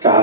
4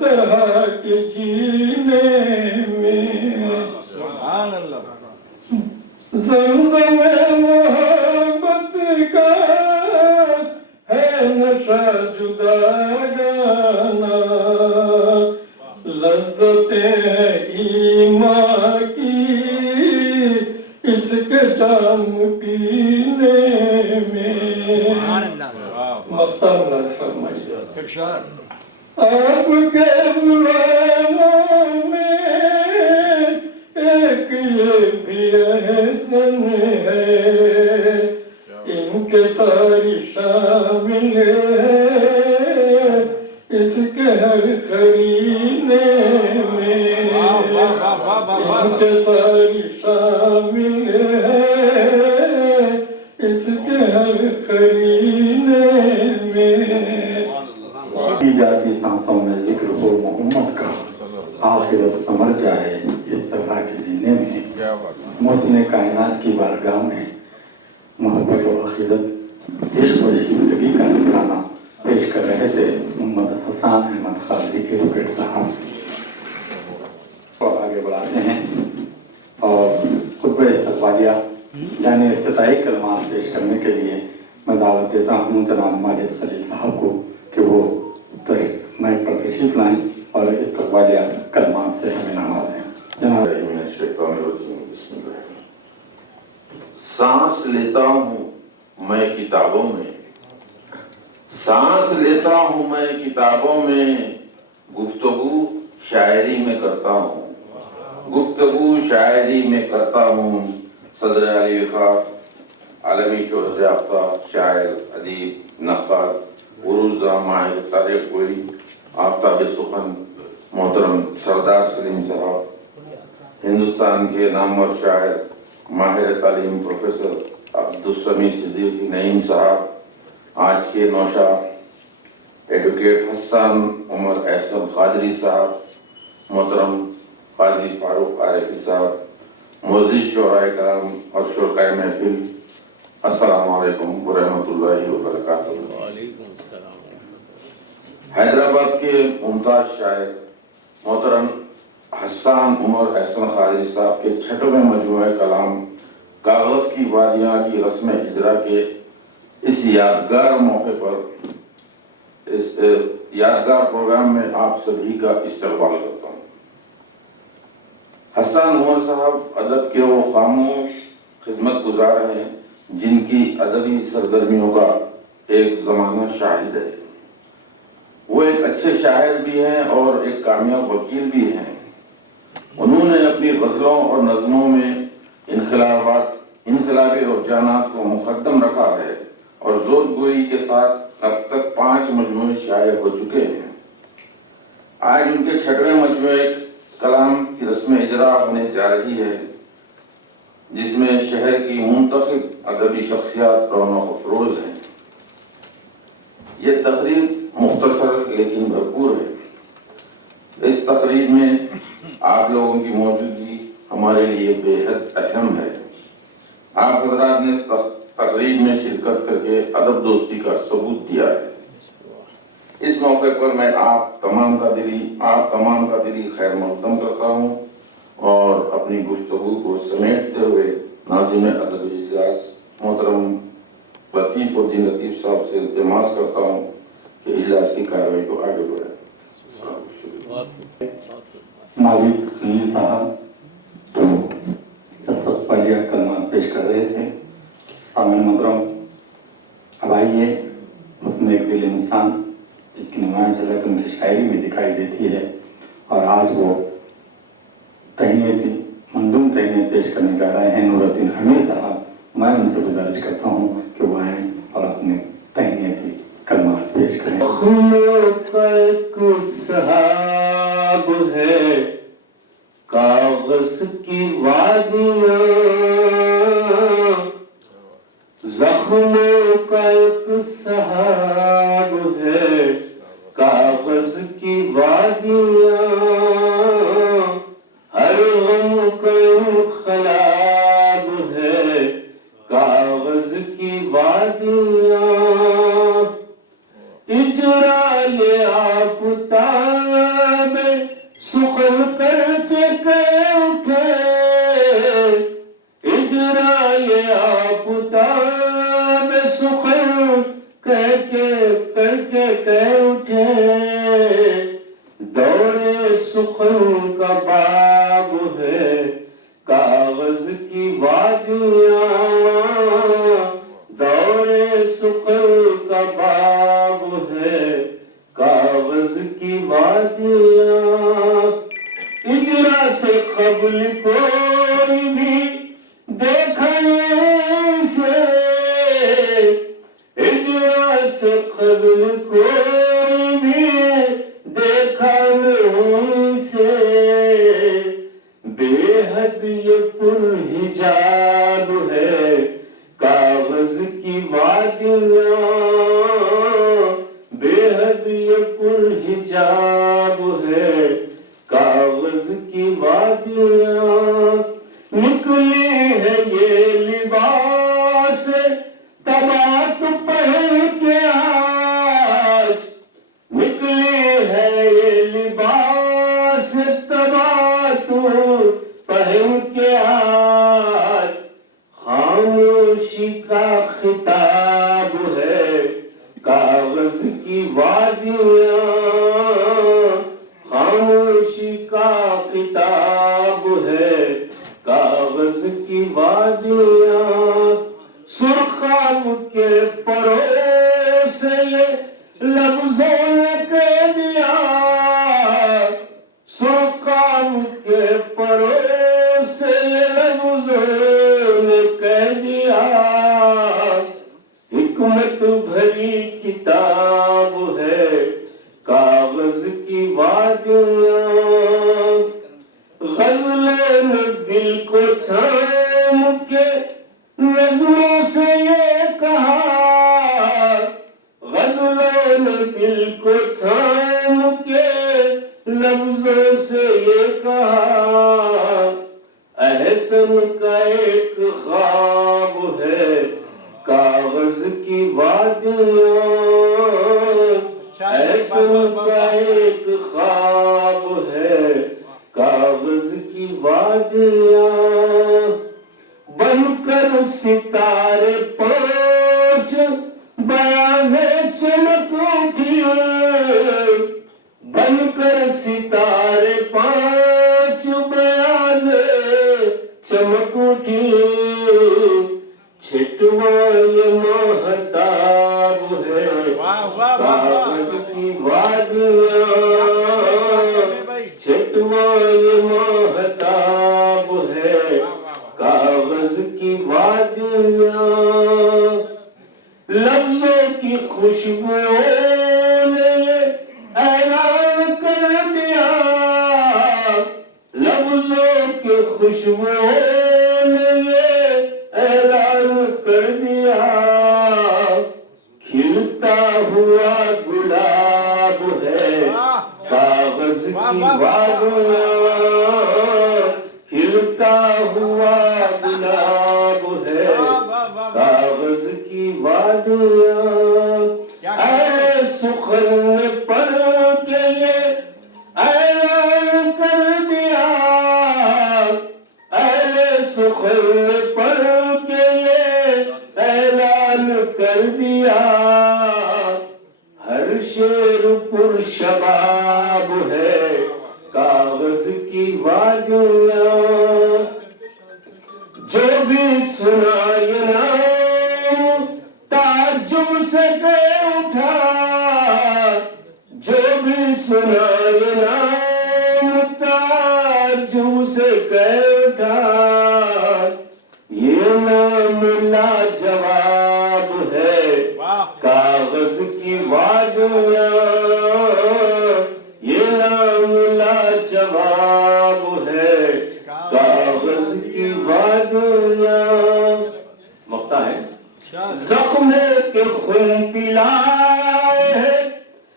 طرح کے جینے میں زمزم محبت کا ہے نشہ جداگانہ لذتیں ایمان کی اس کے جام پینے میں مختار ناز فرمائیے آپ کے بلانوں میں ایک یہ بھی احسن ہے ان کے ساری شامل ہے اس کے ہر قرینے میں ان کے ساری شامل ہے اس کے ہر قرینے میں کی جاتی سانسوں میں ذکر ہو محمد کا آخرت سمر جائے اس طرح کے جینے میں محسن کائنات کی بارگاہ میں محبت و عقیدت عشق و زندگی کا نذرانہ پیش کر رہے تھے محمد حسان احمد خالدی ایڈوکیٹ صاحب اور آگے بڑھاتے ہیں اور خطبہ استقبالیہ یعنی افتتاحی کلمات پیش کرنے کے لیے میں دعوت دیتا ہوں جناب ماجد خلیل صاحب کو کہ وہ مائک پر تشریف لائیں اور استقبالیہ کلمات سے ہمیں نوازیں جناب سانس لیتا ہوں میں کتابوں میں سانس لیتا ہوں میں کتابوں میں گفتگو شاعری میں کرتا ہوں گفتگو شاعری میں کرتا ہوں صدر علی وقار عالمی شہرت یافتہ شاعر ادیب نقاد عروضہ ماہر تاریخ گوئی آفتاب سخن محترم سردار سلیم صاحب ہندوستان کے نامور شاعر ماہر تعلیم پروفیسر عبدالسمیع صدیقی نعیم صاحب آج کے نوشا ایڈوکیٹ حسان عمر احسن قادری صاحب محترم قاضی فاروق عارفی صاحب معزز شعراء کرام اور شرکائے محفل السلام علیکم ورحمۃ اللہ وبرکاتہ۔ حیدرآباد کے ممتاز شاعر محترم حسان عمر احسن قادری صاحب کے چھٹویں مجموعہ کلام کاغذ کی وادیاں کی رسم اجرا کے اس یادگار موقع پر اس یادگار پروگرام میں آپ سبھی کا استقبال کرتا ہوں۔ حسان عمر صاحب ادب کے وہ خاموش خدمت گزار ہیں جن کی ادبی سرگرمیوں کا ایک زمانہ شاہد ہے۔ وہ ایک اچھے شاعر بھی ہیں اور ایک کامیاب وکیل بھی ہیں۔ انہوں نے اپنی غزلوں اور نظموں میں انقلابی رجحانات کو مقدم رکھا ہے اور زود گوئی کے ساتھ اب تک 5 مجموعے شائع ہو چکے ہیں۔ آج ان کے چھٹویں مجموعے کلام کی رسم اجرا ہونے جا رہی ہے جس میں شہر کی منتخب ادبی شخصیات رونق افروز ہیں۔ یہ تقریب مختصر لیکن بھرپور ہے۔ اس تقریب میں آپ لوگوں کی موجودگی ہمارے لیے بے حد اہم ہے۔ آپ حضرات نے اس تقریب میں شرکت کر کے ادب دوستی کا ثبوت دیا ہے۔ اس موقع پر میں آپ تمام کا دلی خیر مقدم کرتا ہوں اور اپنی گفتگو کو سمیٹتے ہوئے ناظم ادبی اجلاس محترم لطیف الدین لطیف صاحب سے التماس کرتا ہوں کہ اجلاس کی کارروائی کو آگے بڑھائیں۔ ماجد خلیل صاحب تو استقبالیہ کلمات پیش کر رہے تھے۔ سامعین محترم، اب آئیے اس میں ایک دل انسان جس کی نمائش جھلک ان کی شاعری میں دکھائی دیتی ہے اور آج وہ منظوم تہنیت پیش کرنے جا رہے ہیں نور الدین حمید صاحب۔ میں ان سے گزارش کرتا ہوں کہ وہ آئیں اور اپنے تہنیتی کلمات پیش کریں۔ خونوں کا ایک سحاب ہے کاغذ کی وادیاں، زخموں کا ایک سحاب ہے کاغذ کی وادیاں، ہر غم کا انقلاب ہے کاغذ کی وادیاں، اجرا یہ آفتاب سخن کر کے اٹھے اجرائے آفتاب سخن کر کے اٹھے دور سخن کا باب ہے کاغذ کی وادیاں دور سخن کا باب ہے کاغذ کی وادیاں اجرا سے قبل کوئی بھی دیکھنے سے اجرا سے قبل کوئی بھی دیکھنے سے بے حد یہ پرحجاب ہے کاغذ کی وادیاں بے حد یہ پرحجاب ہے کاغذ کی وادیاں نکلی ہے یہ لباس تبات پہن کے آج نکلی ہے یہ لباس تبات پہن کے آج خاموشی کا خطاب ہے کاغذ کی وادیاں خاموشی کا خطاب ہے کاغذ کی وادیاں سرخاب کے پروں سے یہ لفظوں نے کہہ دیا سرخاب کے پروں سے یہ لفظوں نے کہہ دیا حکمت بھری کتاب ہے کاغذ کی وادیاں غزلیں دل کو تھام کے نظموں سے یہ کہا غزلیں دل کو تھام کے لفظوں سے یہ کہا احسن کا ایک خواب ہے کاغذ کی وادیاں احسن کا ایک خواب ہے کاغذ کی وادیاں بن کر ستارے پانچ بیاضے چمک اٹھی بن کر ستارے پانچ بیاضے چمک اٹھی چھٹواں یہ مہتاب ہے کاغذ کی وادیاں چھٹواں یہ مہتاب ہے کاغذ کی وادیاں لفظوں کی خوشبوؤں نے یہ اعلان کر دیا لفظوں کی خوشبوؤں نے یہ اعلان کر دیا کھلتا ہوا گلاب ہے کاغذ کی وادیاں کھلتا ہوا گلاب ہے کاغذ کی وادیاں اے سخن نے پڑھ کے یہ اعلان کر دیا اے سخن نے پڑھ کے یہ اعلان کر دیا ہر شعر پر شباب ہے کاغذ کی وادیاں جو بھی سنا یہ نام تعجب سے کہہ اٹھا جو بھی سنا یہ نام تعجب سے کہہ اٹھا یہ نام لاجواب ہے کاغذ کی وادیاں یہ نام لاجواب ہے کاغذ کی وادیاں مقطع ہے زخم کے خون پلائے ہے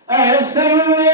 احسن نے